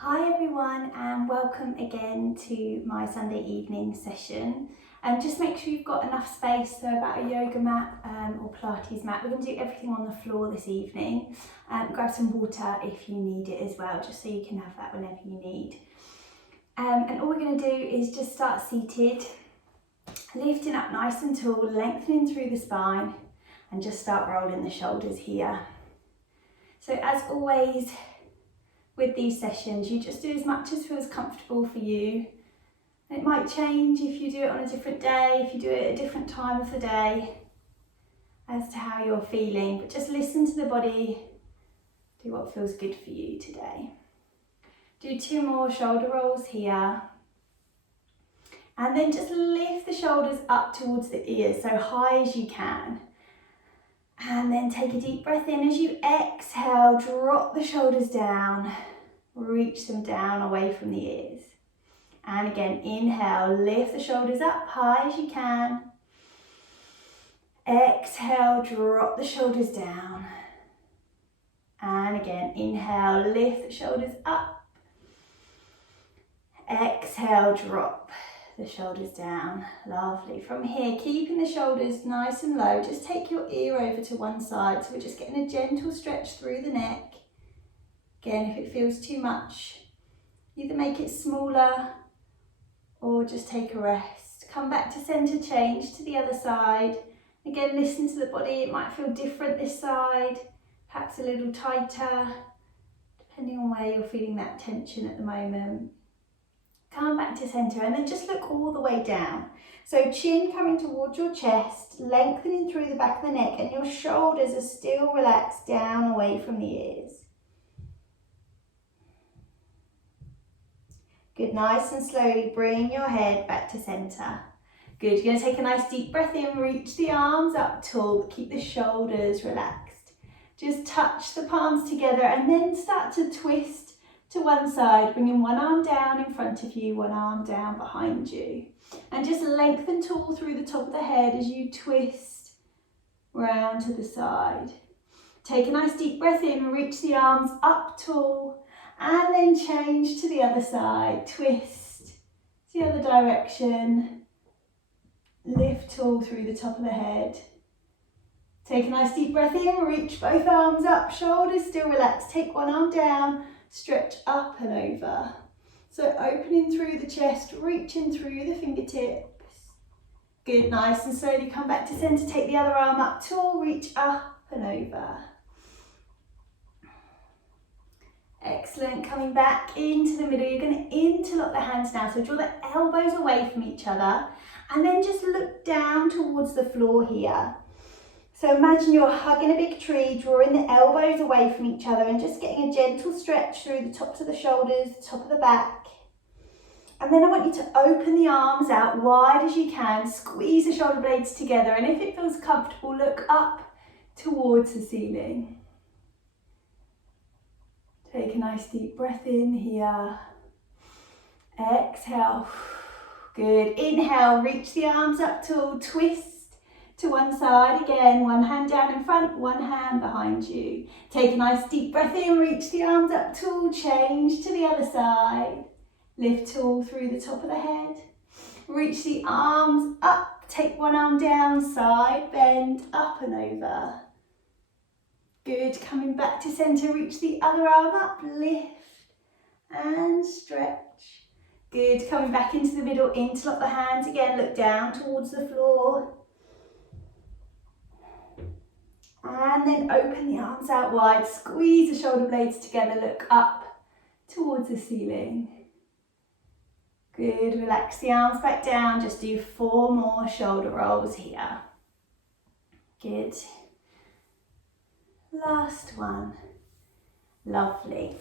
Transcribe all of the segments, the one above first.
Hi everyone and welcome again to my Sunday evening session. Just make sure you've got enough space, so about a yoga mat or Pilates mat. We're going to do everything on the floor this evening. Grab some water if you need it as well, just so you can have that whenever you need. And all we're going to do is just start seated, lifting up nice and tall, lengthening through the spine, and just start rolling the shoulders here. So as always, with these sessions, you just do as much as feels comfortable for you. It might change if you do it on a different day, if you do it at a different time of the day, as to how you're feeling, but just listen to the body, do what feels good for you today. Do 2 more shoulder rolls here. And then just lift the shoulders up towards the ears, so high as you can. And then take a deep breath in. As you exhale, drop the shoulders down, reach them down away from the ears. And again, inhale, lift the shoulders up high as you can. Exhale, drop the shoulders down. And again, inhale, lift the shoulders up. Exhale, drop the shoulders down. Lovely. From here, keeping the shoulders nice and low, just take your ear over to one side. So we're just getting a gentle stretch through the neck. Again, if it feels too much, either make it smaller or just take a rest. Come back to center, change to the other side. Again, listen to the body. It might feel different this side, perhaps a little tighter, depending on where you're feeling that tension at the moment. Come back to center and then just look all the way down. So chin coming towards your chest, lengthening through the back of the neck, and your shoulders are still relaxed down away from the ears. Good, nice and slowly bring your head back to center. Good, you're going to take a nice deep breath in, reach the arms up tall, but keep the shoulders relaxed. Just touch the palms together and then start to twist to one side, bringing one arm down in front of you, one arm down behind you. And just lengthen tall through the top of the head as you twist round to the side. Take a nice deep breath in, reach the arms up tall, and then change to the other side. Twist to the other direction. Lift tall through the top of the head. Take a nice deep breath in, reach both arms up, shoulders still relaxed. Take one arm down, stretch up and over. So opening through the chest, reaching through the fingertips. Good, nice and slowly come back to center. Take the other arm up tall, reach up and over. Excellent, coming back into the middle. You're going to interlock the hands now. So draw the elbows away from each other and then just look down towards the floor here. So imagine you're hugging a big tree, drawing the elbows away from each other and just getting a gentle stretch through the tops of the shoulders, the top of the back. And then I want you to open the arms out wide as you can, squeeze the shoulder blades together, and if it feels comfortable, look up towards the ceiling. Take a nice deep breath in here. Exhale. Good. Inhale, reach the arms up tall, twist to one side. Again, one hand down in front, one hand behind you. Take a nice deep breath in, reach the arms up tall, change to the other side. Lift tall through the top of the head. Reach the arms up, take one arm down, side bend, up and over. Good, coming back to center, reach the other arm up, lift and stretch. Good, coming back into the middle, interlock the hands again, look down towards the floor. And then open the arms out wide, squeeze the shoulder blades together, look up towards the ceiling. Good, relax the arms back down, just do 4 more shoulder rolls here. Good. Last one. Lovely.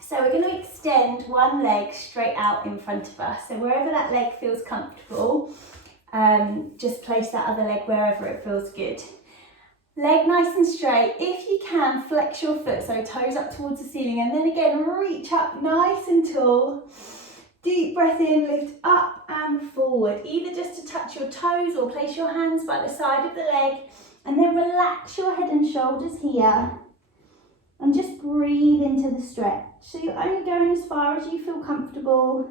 So we're going to extend one leg straight out in front of us. So wherever that leg feels comfortable, just place that other leg wherever it feels good. Leg nice and straight. If you can, flex your foot, so toes up towards the ceiling, and then again reach up nice and tall. Deep breath in, lift up and forward, either just to touch your toes or place your hands by the side of the leg, and then relax your head and shoulders here. And just breathe into the stretch. So you're only going as far as you feel comfortable.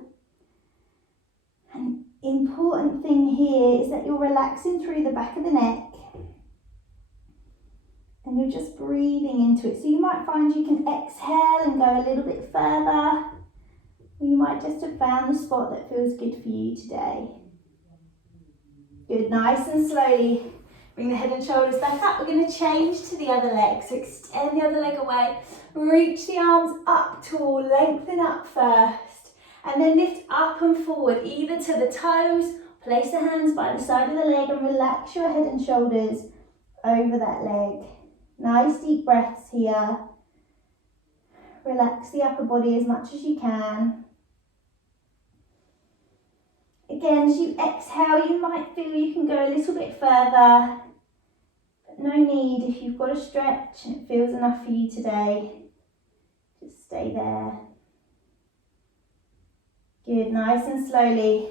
And important thing here is that you're relaxing through the back of the neck. And you're just breathing into it. So you might find you can exhale and go a little bit further. Or you might just have found the spot that feels good for you today. Good, nice and slowly. Bring the head and shoulders back up. We're going to change to the other leg. So extend the other leg away. Reach the arms up tall. Lengthen up first. And then lift up and forward, either to the toes. Place the hands by the side of the leg and relax your head and shoulders over that leg. Nice deep breaths here. Relax the upper body as much as you can. Again, as you exhale, you might feel you can go a little bit further. But no need if you've got a stretch and it feels enough for you today. Just stay there. Good, nice and slowly.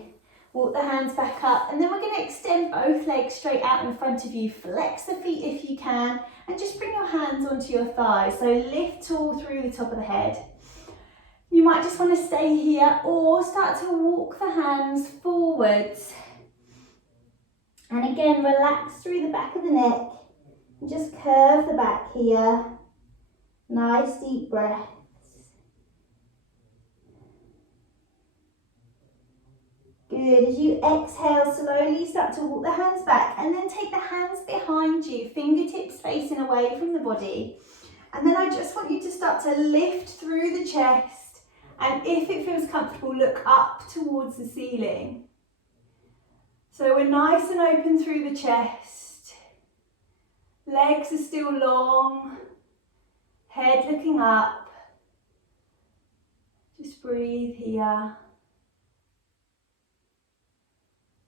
Walk the hands back up, and then we're going to extend both legs straight out in front of you. Flex the feet if you can, and just bring your hands onto your thighs. So lift tall through the top of the head. You might just want to stay here or start to walk the hands forwards. And again, relax through the back of the neck and just curve the back here. Nice deep breath. Good, as you exhale, slowly start to walk the hands back and then take the hands behind you, fingertips facing away from the body. And then I just want you to start to lift through the chest, and if it feels comfortable, look up towards the ceiling. So we're nice and open through the chest. Legs are still long, head looking up. Just breathe here.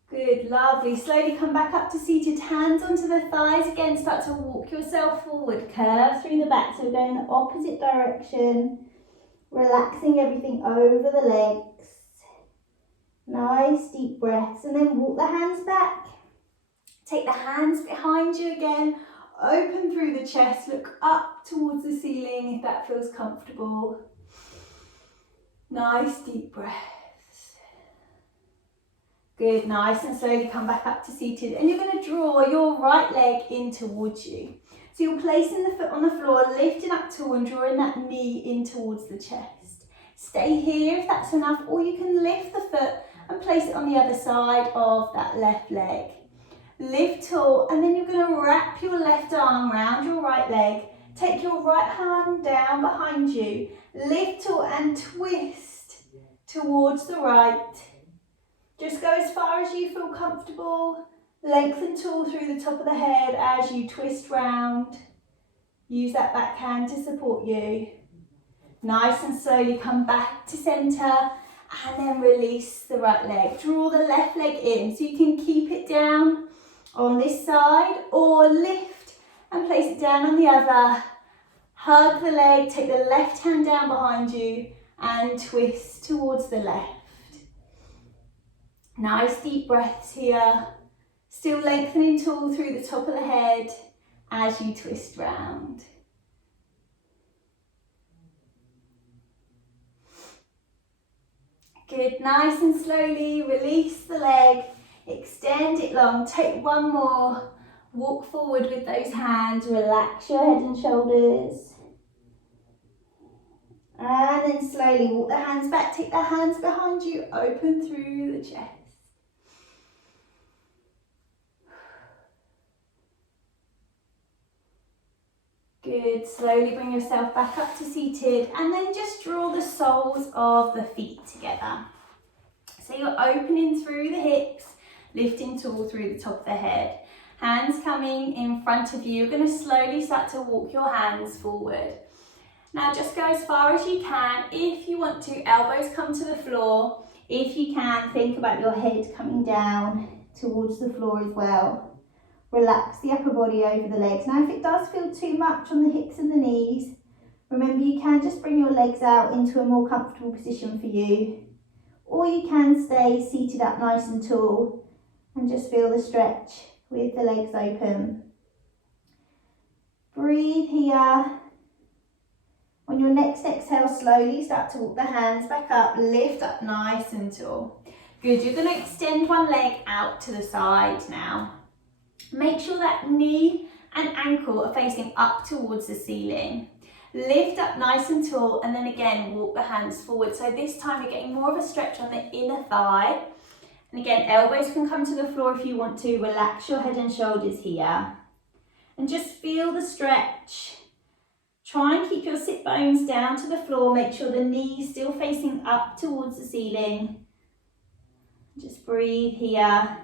Good, lovely. Slowly come back up to seated, hands onto the thighs. Again, start to walk yourself forward, curve through the back. So we're going the opposite direction, relaxing everything over the legs. Nice deep breaths, and then walk the hands back. Take the hands behind you again, open through the chest, look up towards the ceiling if that feels comfortable. Nice deep breath. Good, nice and slowly come back up to seated, and you're going to draw your right leg in towards you. So you're placing the foot on the floor, lifting up tall and drawing that knee in towards the chest. Stay here if that's enough, or you can lift the foot and place it on the other side of that left leg. Lift tall, and then you're going to wrap your left arm around your right leg. Take your right hand down behind you. Lift tall and twist towards the right. Just go as far as you feel comfortable. Lengthen tall through the top of the head as you twist round. Use that back hand to support you. Nice and slowly come back to centre, and then release the right leg. Draw the left leg in so you can keep it down on this side, or lift and place it down on the other. Hug the leg, take the left hand down behind you and twist towards the left. Nice deep breaths here. Still lengthening tall through the top of the head as you twist round. Good, nice and slowly release the leg, extend it long, take one more, walk forward with those hands, relax your head and shoulders. And then slowly walk the hands back, take the hands behind you, open through the chest. Good, slowly bring yourself back up to seated, and then just draw the soles of the feet together. So you're opening through the hips, lifting tall through the top of the head. Hands coming in front of you. You're going to slowly start to walk your hands forward. Now just go as far as you can. If you want to, elbows come to the floor. If you can, think about your head coming down towards the floor as well. Relax the upper body over the legs. Now if it does feel too much on the hips and the knees, remember you can just bring your legs out into a more comfortable position for you. Or you can stay seated up nice and tall and just feel the stretch with the legs open. Breathe here. On your next exhale, slowly start to walk the hands back up, lift up nice and tall. Good, you're going to extend one leg out to the side now. Make sure that knee and ankle are facing up towards the ceiling. Lift up nice and tall, and then again, walk the hands forward. So this time you're getting more of a stretch on the inner thigh. And again, elbows can come to the floor if you want to. Relax your head and shoulders here. And just feel the stretch. Try and keep your sit bones down to the floor. Make sure the knees still facing up towards the ceiling. Just breathe here.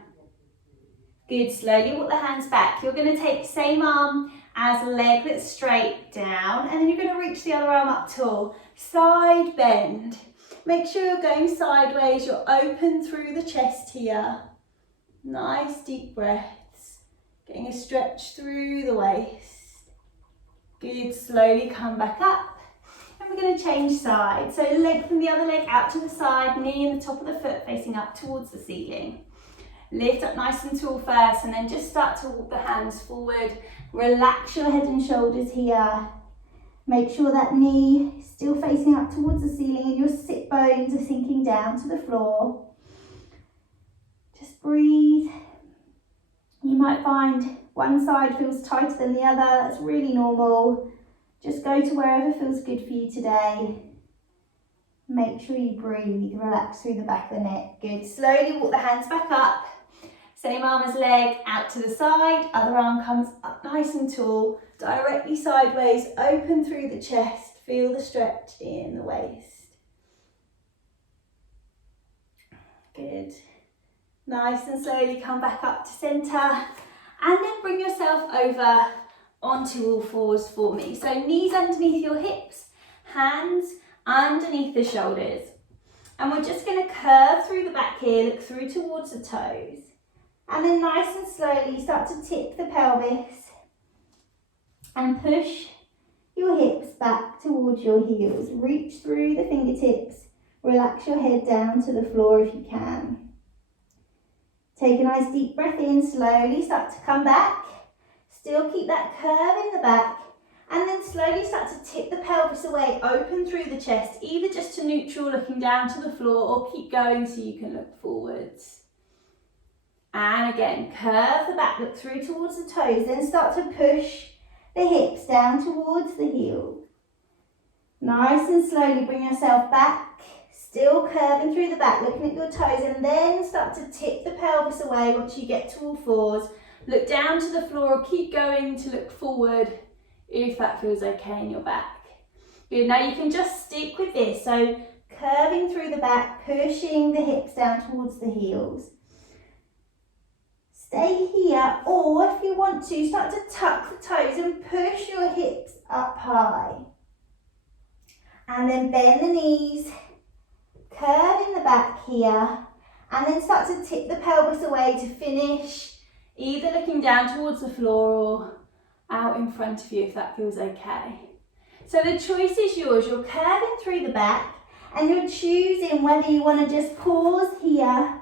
Good, slowly walk the hands back. You're going to take same arm as leg that's straight down, and then you're going to reach the other arm up tall. Side bend. Make sure you're going sideways, you're open through the chest here. Nice deep breaths. Getting a stretch through the waist. Good, slowly come back up. And we're going to change sides. So lengthen the other leg out to the side, knee in the top of the foot facing up towards the ceiling. Lift up nice and tall first, and then just start to walk the hands forward. Relax your head and shoulders here. Make sure that knee is still facing up towards the ceiling and your sit bones are sinking down to the floor. Just breathe. You might find one side feels tighter than the other. That's really normal. Just go to wherever feels good for you today. Make sure you breathe. Relax through the back of the neck. Good. Slowly walk the hands back up. Same arm as leg out to the side, other arm comes up nice and tall, directly sideways, open through the chest, feel the stretch in the waist. Good. Nice and slowly come back up to centre, and then bring yourself over onto all fours for me. So knees underneath your hips, hands underneath the shoulders. And we're just going to curve through the back here, look through towards the toes. And then nice and slowly start to tip the pelvis and push your hips back towards your heels. Reach through the fingertips. Relax your head down to the floor if you can. Take a nice deep breath in, slowly start to come back. Still keep that curve in the back. And then slowly start to tip the pelvis away, open through the chest, either just to neutral, looking down to the floor, or keep going so you can look forwards. And again, curve the back, look through towards the toes, then start to push the hips down towards the heels. Nice and slowly bring yourself back, still curving through the back, looking at your toes, and then start to tip the pelvis away once you get to all fours. Look down to the floor, or keep going to look forward if that feels okay in your back. Good, now you can just stick with this, so curving through the back, pushing the hips down towards the heels. Stay here, or if you want to, start to tuck the toes and push your hips up high. And then bend the knees, curving the back here, and then start to tip the pelvis away to finish, either looking down towards the floor or out in front of you if that feels okay. So the choice is yours. You're curving through the back and you're choosing whether you want to just pause here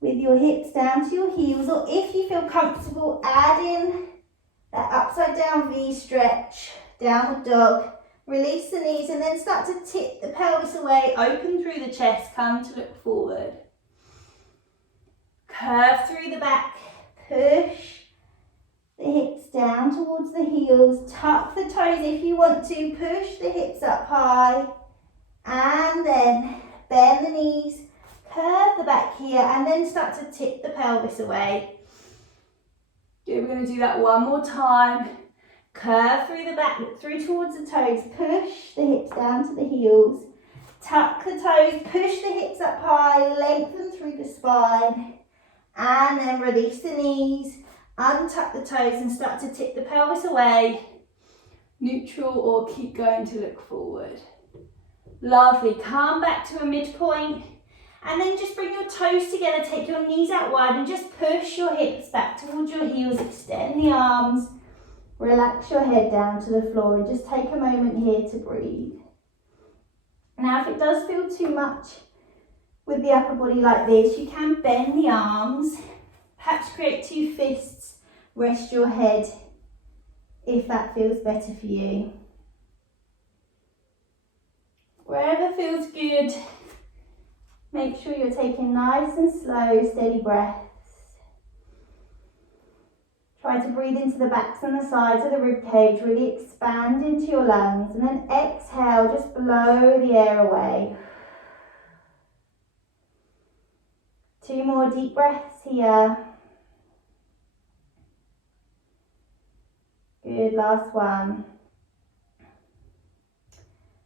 with your hips down to your heels, or if you feel comfortable, add in that upside down V stretch, downward dog. Release the knees and then start to tip the pelvis away, open through the chest, come to look forward. Curve through the back, push the hips down towards the heels, tuck the toes if you want to, push the hips up high, and then bend the knees, curve the back here, and then start to tip the pelvis away. Good, we're going to do that one more time. Curve through the back, look through towards the toes, push the hips down to the heels, tuck the toes, push the hips up high, lengthen through the spine, and then release the knees, untuck the toes and start to tip the pelvis away, neutral or keep going to look forward. Lovely, come back to a midpoint and then just bring your toes together, take your knees out wide and just push your hips back towards your heels, extend the arms. Relax your head down to the floor and just take a moment here to breathe. Now if it does feel too much with the upper body like this, you can bend the arms, perhaps create two fists, rest your head if that feels better for you. Wherever feels good, make sure you're taking nice and slow, steady breaths. Try to breathe into the backs and the sides of the rib cage, really expand into your lungs, and then exhale, just blow the air away. 2 more deep breaths here. Good, last one.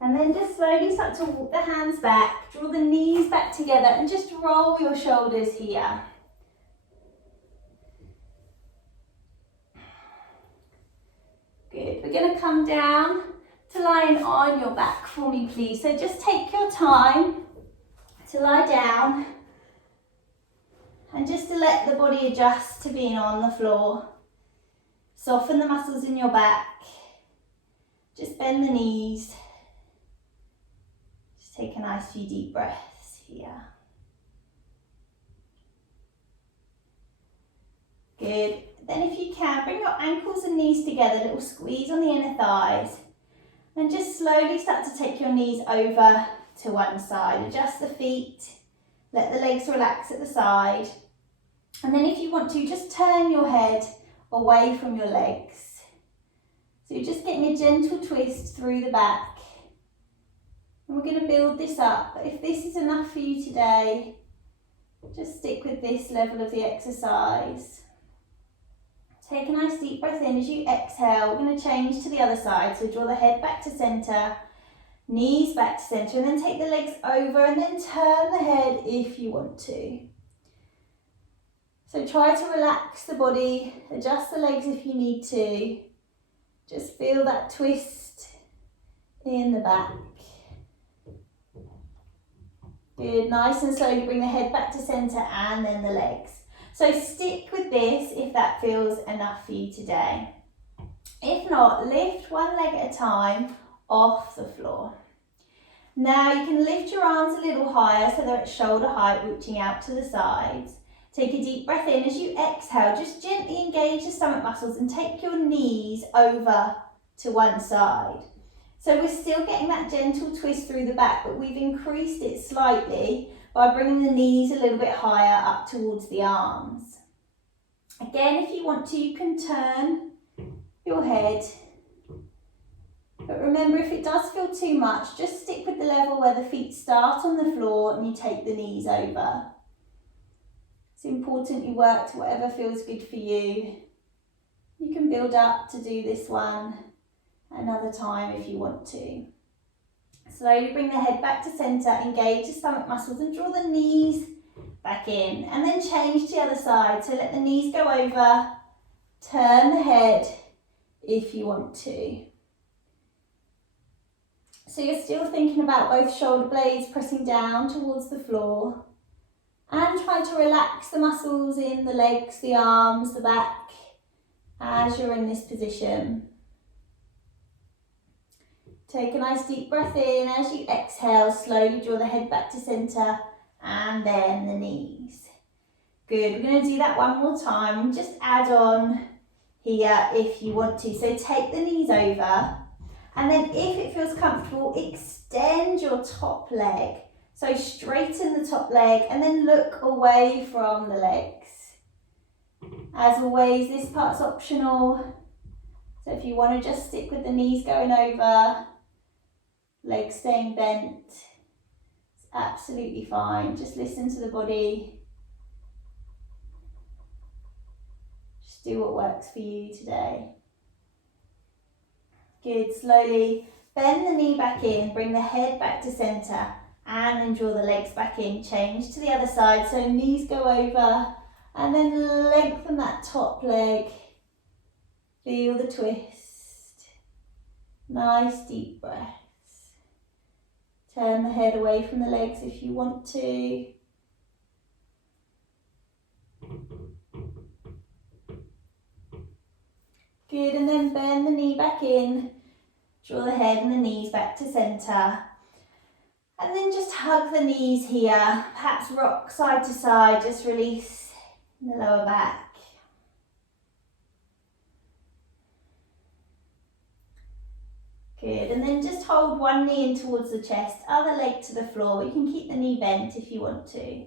And then just slowly start to walk the hands back, draw the knees back together and just roll your shoulders here. Good, we're going to come down to lying on your back for me, please. So just take your time to lie down and just to let the body adjust to being on the floor. Soften the muscles in your back. Just bend the knees. Just take a nice few deep breaths here. Good. Then if you can, bring your ankles and knees together, a little squeeze on the inner thighs. And just slowly start to take your knees over to one side. Adjust the feet. Let the legs relax at the side. And then if you want to, just turn your head away from your legs. So you're just getting a gentle twist through the back. And we're going to build this up. But if this is enough for you today, just stick with this level of the exercise. Take a nice deep breath in. As you exhale, we're going to change to the other side. So draw the head back to centre, knees back to centre, and then take the legs over and then turn the head if you want to. So try to relax the body, adjust the legs if you need to. Just feel that twist in the back. Good, nice and slowly bring the head back to centre and then the legs. So stick with this if that feels enough for you today. If not, lift one leg at a time off the floor. Now you can lift your arms a little higher so they're at shoulder height, reaching out to the sides. Take a deep breath in. As you exhale, just gently engage the stomach muscles and take your knees over to one side. So we're still getting that gentle twist through the back, but we've increased it slightly by bringing the knees a little bit higher up towards the arms. Again, if you want to, you can turn your head. But remember, if it does feel too much, just stick with the level where the feet start on the floor and you take the knees over. It's important you work to whatever feels good for you. You can build up to do this one another time if you want to. Slowly bring the head back to centre, engage the stomach muscles and draw the knees back in. And then change to the other side. So let the knees go over, turn the head if you want to. So you're still thinking about both shoulder blades pressing down towards the floor. And try to relax the muscles in the legs, the arms, the back as you're in this position. Take a nice deep breath in. As you exhale, slowly draw the head back to centre and then the knees. Good, we're going to do that one more time. Just add on here if you want to. So take the knees over and then if it feels comfortable, extend your top leg. So straighten the top leg and then look away from the legs. As always, this part's optional. So if you want to just stick with the knees going over, legs staying bent, it's absolutely fine. Just listen to the body. Just do what works for you today. Good, slowly bend the knee back in, bring the head back to centre. And then draw the legs back in, change to the other side. So knees go over and then lengthen that top leg. Feel the twist. Nice deep breaths. Turn the head away from the legs if you want to. Good, and then bend the knee back in. Draw the head and the knees back to centre. And then just hug the knees here, perhaps rock side to side, just release the lower back. Good, and then just hold one knee in towards the chest, other leg to the floor. You can keep the knee bent if you want to.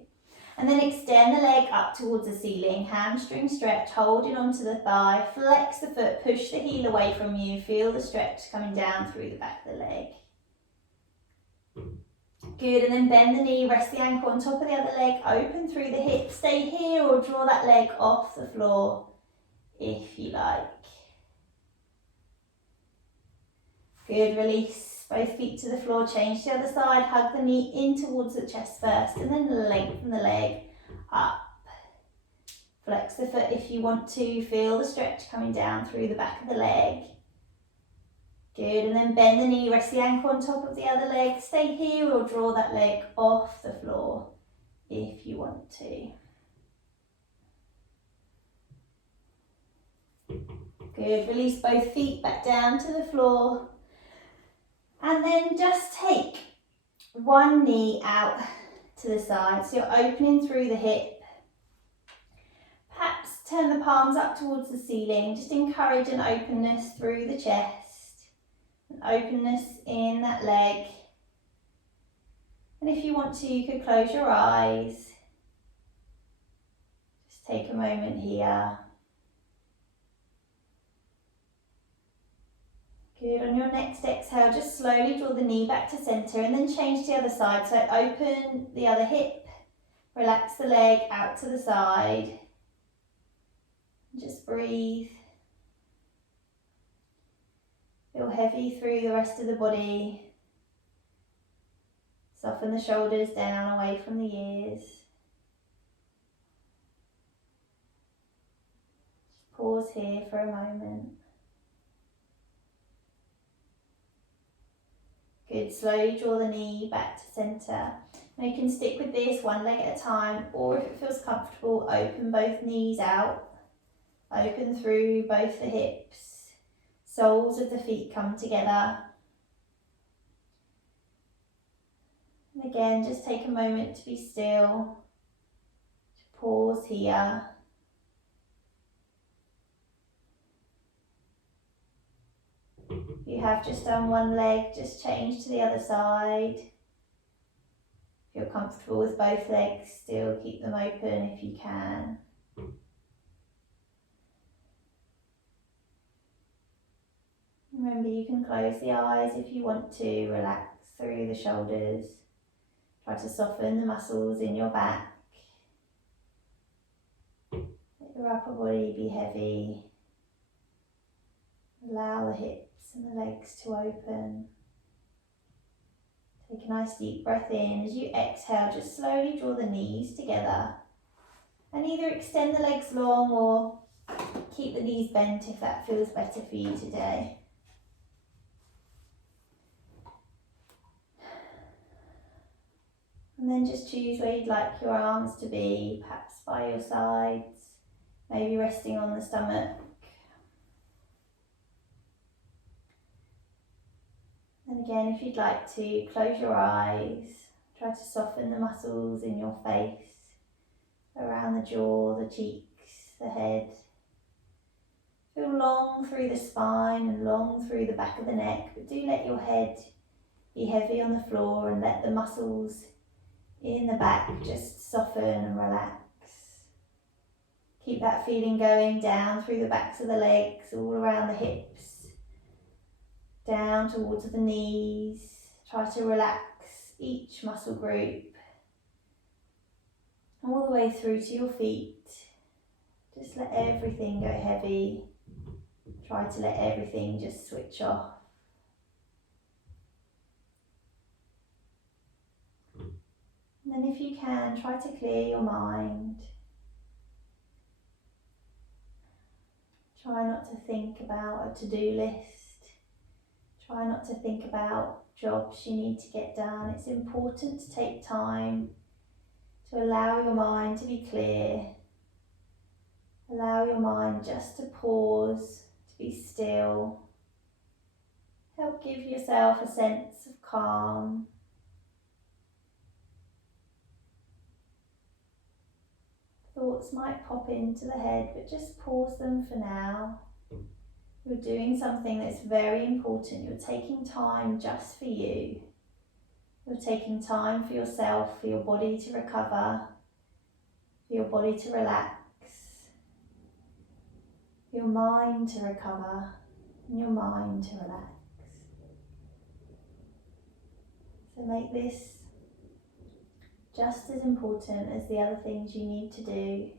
And then extend the leg up towards the ceiling, hamstring stretch, holding onto the thigh, flex the foot, push the heel away from you, feel the stretch coming down through the back of the leg. Good, and then bend the knee, rest the ankle on top of the other leg, open through the hip, stay here or draw that leg off the floor if you like. Good, release both feet to the floor, change to the other side, hug the knee in towards the chest first and then lengthen the leg up. Flex the foot if you want to, feel the stretch coming down through the back of the leg. Good, and then bend the knee, rest the ankle on top of the other leg, stay here or draw that leg off the floor if you want to. Good, release both feet back down to the floor. And then just take one knee out to the side. So you're opening through the hip. Perhaps turn the palms up towards the ceiling. Just encourage an openness through the chest. An openness in that leg. And if you want to, you could close your eyes. Just take a moment here. Good, on your next exhale, just slowly draw the knee back to centre and then change to the other side. So open the other hip, relax the leg out to the side. Just breathe. Feel heavy through the rest of the body. Soften the shoulders down away from the ears. Just pause here for a moment. Good, slowly draw the knee back to centre. Now you can stick with this one leg at a time, or if it feels comfortable, open both knees out. Open through both the hips. Soles of the feet come together. And again, just take a moment to be still. To pause here. If you have just done one leg, just change to the other side. If you're comfortable with both legs, still keep them open if you can. Remember, you can close the eyes if you want to, relax through the shoulders. Try to soften the muscles in your back. Let your upper body be heavy. Allow the hips and the legs to open. Take a nice deep breath in. As you exhale, just slowly draw the knees together. And either extend the legs long or keep the knees bent if that feels better for you today. And then just choose where you'd like your arms to be, perhaps by your sides, maybe resting on the stomach. And again, if you'd like to, close your eyes, try to soften the muscles in your face, around the jaw, the cheeks, the head. Feel long through the spine and long through the back of the neck, but do let your head be heavy on the floor and let the muscles in the back just soften and relax. Keep that feeling going down through the backs of the legs, all around the hips, down towards the knees. Try to relax each muscle group, all the way through to your feet. Just let everything go heavy. Try to let everything just switch off. And then if you can, try to clear your mind. Try not to think about a to-do list. Try not to think about jobs you need to get done. It's important to take time to allow your mind to be clear. Allow your mind just to pause, to be still. Help give yourself a sense of calm. Thoughts might pop into the head, but just pause them for now. You're doing something that's very important. You're taking time just for you. You're taking time for yourself, for your body to recover, for your body to relax, your mind to recover, and your mind to relax. So make this just as important as the other things you need to do.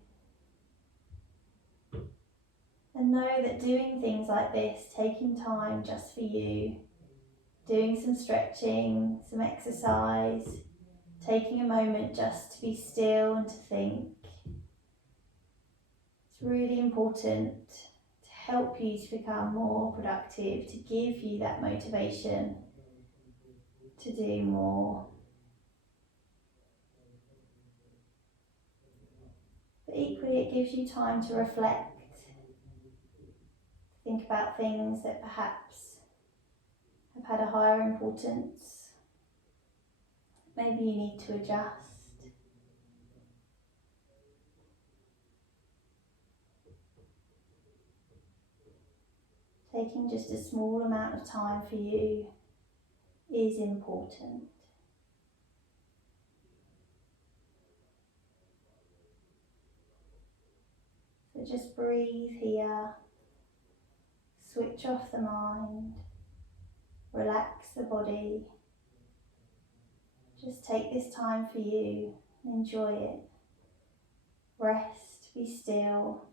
And know that doing things like this, taking time just for you, doing some stretching, some exercise, taking a moment just to be still and to think, it's really important to help you to become more productive, to give you that motivation to do more. But equally, it gives you time to reflect, think about things that perhaps have had a higher importance. Maybe you need to adjust. Taking just a small amount of time for you is important. So just breathe here, switch off the mind, relax the body. Just take this time for you and enjoy it. Rest, be still.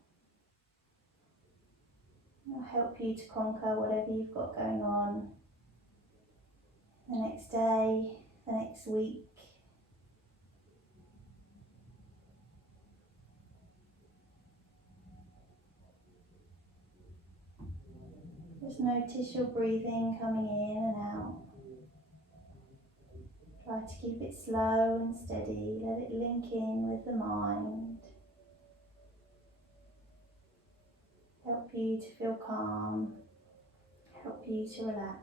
It'll help you to conquer whatever you've got going on the next day, the next week. Just notice your breathing coming in and out. Try to keep it slow and steady. Let it link in with the mind. Help you to feel calm. Help you to relax.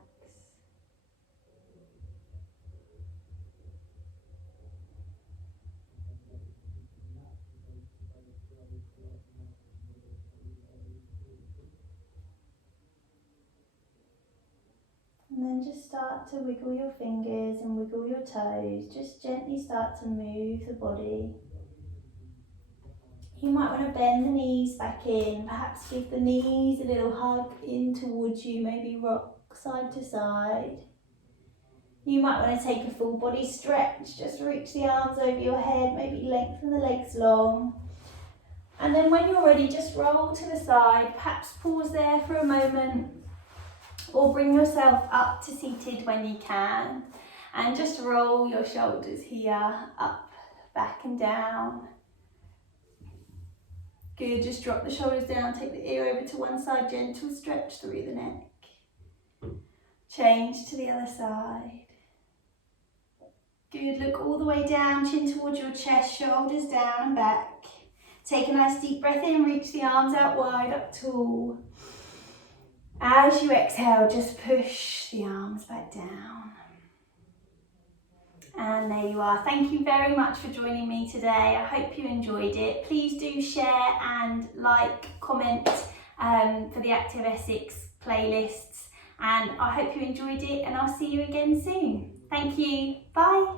And then just start to wiggle your fingers and wiggle your toes. Just gently start to move the body. You might want to bend the knees back in, perhaps give the knees a little hug in towards you, maybe rock side to side. You might want to take a full body stretch, just reach the arms over your head, maybe lengthen the legs long. And then when you're ready, just roll to the side, perhaps pause there for a moment, or bring yourself up to seated when you can. And just roll your shoulders here, up, back and down. Good, just drop the shoulders down, take the ear over to one side, gentle stretch through the neck. Change to the other side. Good, look all the way down, chin towards your chest, shoulders down and back. Take a nice deep breath in, reach the arms out wide, up tall. As you exhale, just push the arms back down. And there you are. Thank you very much for joining me today. I hope you enjoyed it. Please do share and like, comment for the Active Essex playlists. And I hope you enjoyed it, and I'll see you again soon. Thank you. Bye.